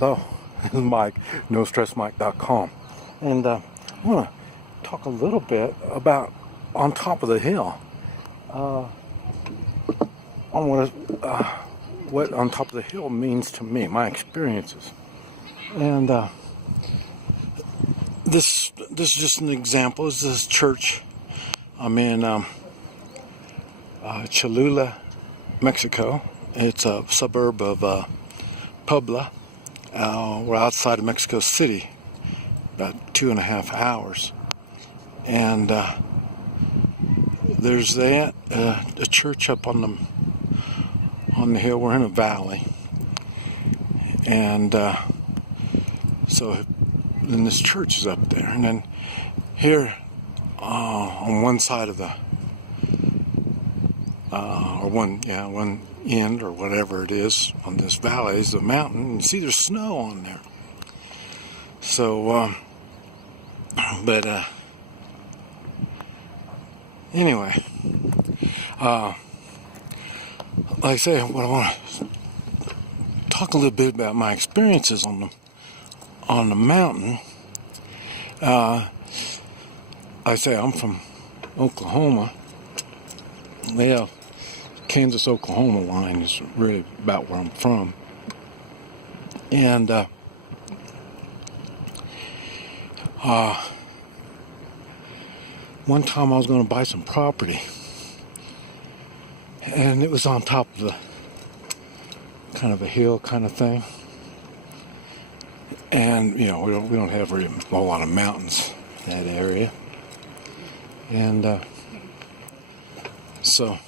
Hello, this is Mike, NoStressMike.com, and I want to talk a little bit about On Top of the Hill. On what On Top of the Hill means to me, my experiences, and this is just an example. This is church. I'm in Cholula, Mexico. It's a suburb of Puebla. We're outside of Mexico City, about 2.5 hours, and there's a church up on the hill. We're in a valley, and so then this church is up there, and then here on one side of the one end or whatever it is on this valley is a mountain. You see there's snow on there. So anyway, like I say, what I want to talk a little bit about my experiences on the mountain. I say I'm from Oklahoma. Yeah, Kansas-Oklahoma line is really about where I'm from. And one time I was going to buy some property, and it was on top of the kind of a hill kind of thing. And we don't have really a lot of mountains in that area. And so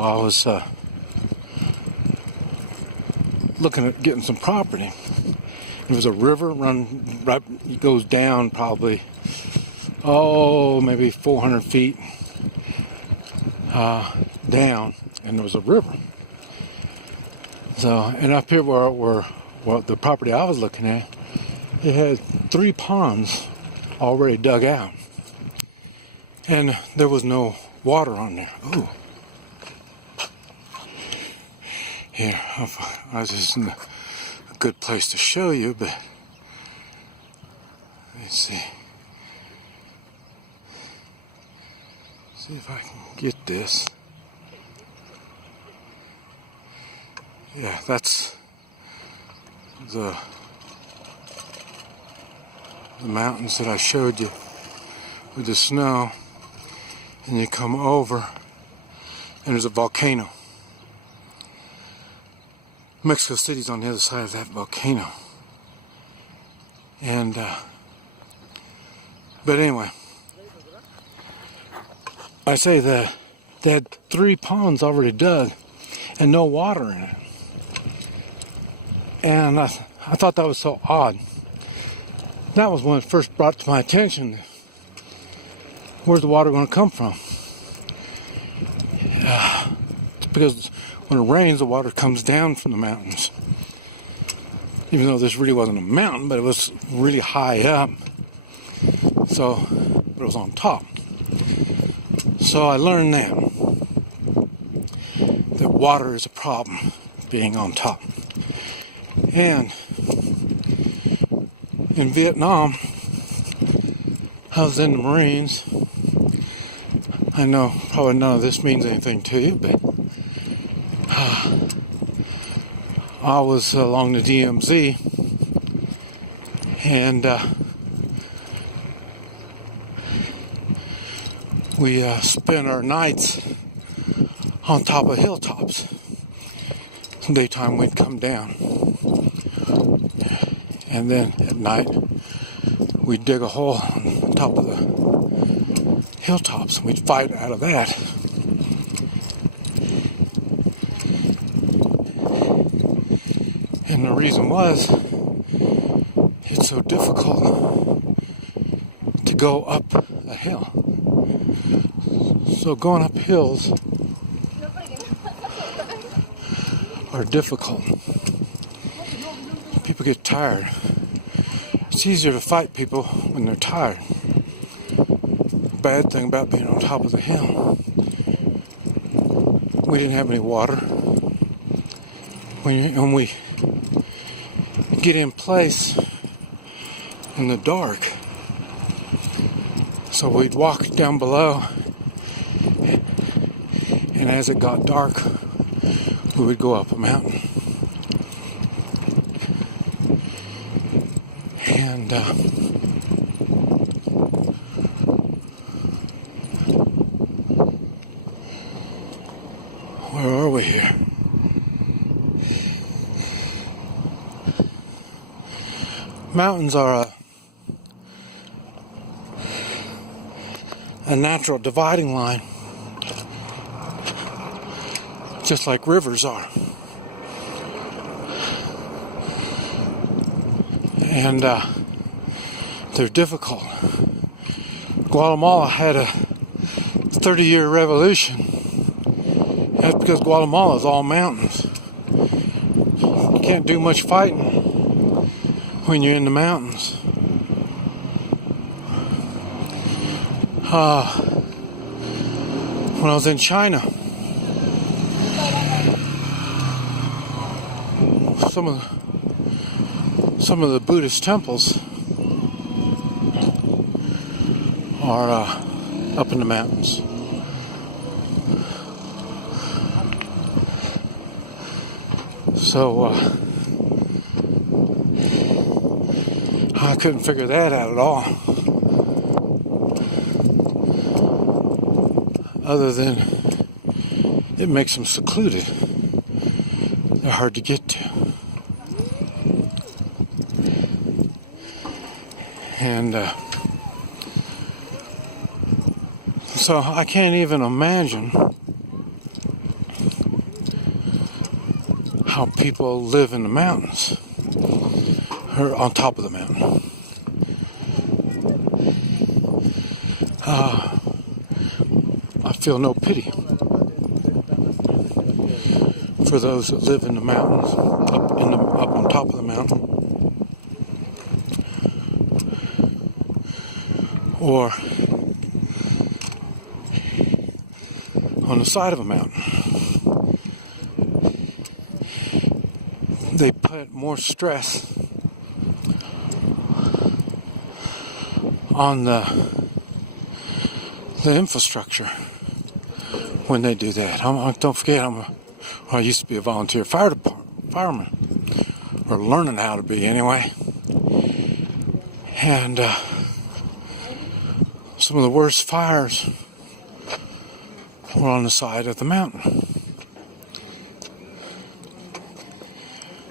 I was looking at getting some property. There was a river it goes down probably, maybe 400 feet down, and there was a river. So, and up here where the property I was looking at, it had 3 ponds already dug out, and there was no water on there. Ooh. Here, I was just in a good place to show you, but let's see if I can get this. Yeah, that's the mountains that I showed you with the snow, and you come over and there's a volcano. Mexico City's on the other side of that volcano. And but anyway, I say that they had 3 ponds already dug and no water in it. And I thought that was so odd. That was when it first brought to my attention. Where's the water going to come from? Because when it rains, the water comes down from the mountains. Even though this really wasn't a mountain, but it was really high up. So, but it was on top. So I learned that water is a problem being on top. And in Vietnam, I was in the Marines. I know probably none of this means anything to you, but I was along the DMZ, and we spent our nights on top of hilltops. Daytime we'd come down, and then at night we'd dig a hole on top of the hilltops, and we'd fight out of that. And the reason was, it's so difficult to go up a hill. So going up hills are difficult. People get tired. It's easier to fight people when they're tired. Bad thing about being on top of the hill, we didn't have any water. when we get in place in the dark. So we'd walk down below, and as it got dark, we would go up a mountain. And where are we here? Mountains are a natural dividing line, just like rivers are. And they're difficult. Guatemala had a 30-year revolution. That's because Guatemala is all mountains. You can't do much fighting when you're in the mountains. When I was in China, some of the Buddhist temples are up in the mountains. So I couldn't figure that out at all, other than it makes them secluded. They're hard to get to. And so I can't even imagine how people live in the mountains, or on top of the mountain. I feel no pity for those that live in the mountains, up on top of the mountain, or on the side of a mountain. They put more stress on the infrastructure when they do that. Don't forget, I used to be a volunteer fireman, or learning how to be anyway. And some of the worst fires were on the side of the mountain.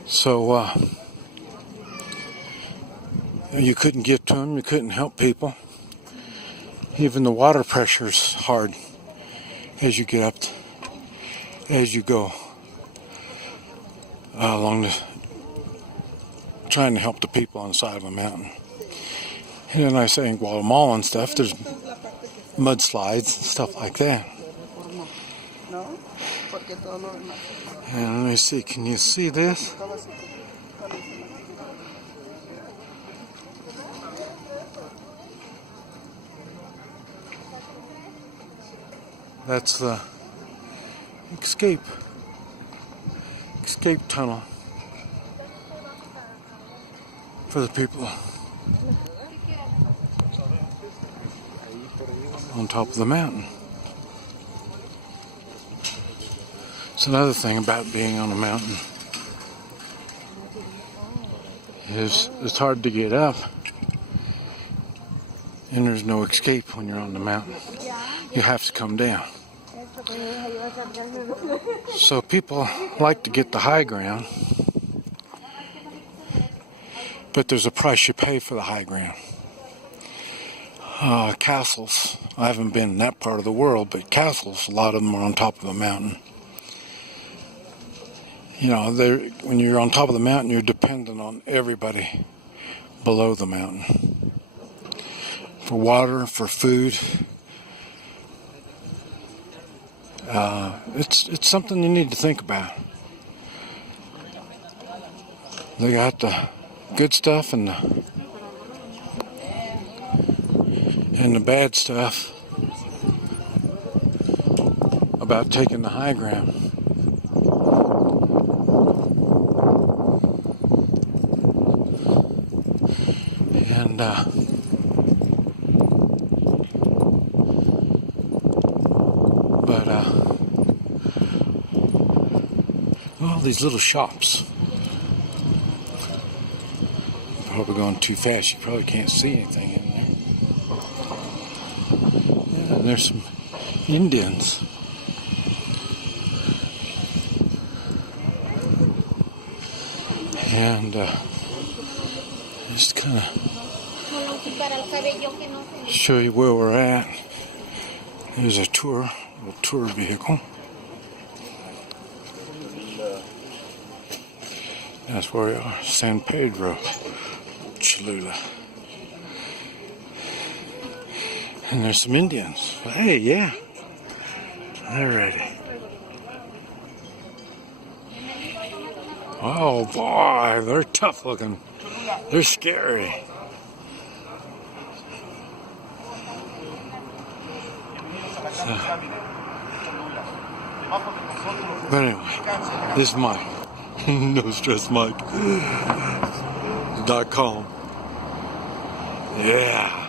So you couldn't get to them, you couldn't help people. Even the water pressure's hard as you get up, as you go along trying to help the people on the side of a mountain. And then I say in Guatemala and stuff, there's mudslides and stuff like that. And let me see, can you see this? That's the escape tunnel for the people on top of the mountain. It's another thing about being on a mountain is it's hard to get up, and there's no escape when you're on the mountain. You have to come down. So people like to get the high ground, but there's a price you pay for the high ground. Castles, I haven't been in that part of the world, but castles, a lot of them are on top of the mountain. You know, when you're on top of the mountain, you're dependent on everybody below the mountain for water, for food. It's something you need to think about. They got the good stuff and the bad stuff about taking the high ground. And well, these little shops. Probably going too fast. You probably can't see anything in there. Yeah, and there's some Indians. And just kind of show you where we're at. There's a little tour vehicle. That's where we are, San Pedro Cholula. And there's some Indians. Hey, yeah, they're ready. Oh boy, they're tough looking. They're scary. But anyway, this is Mike. NoStressMike.com. Yeah.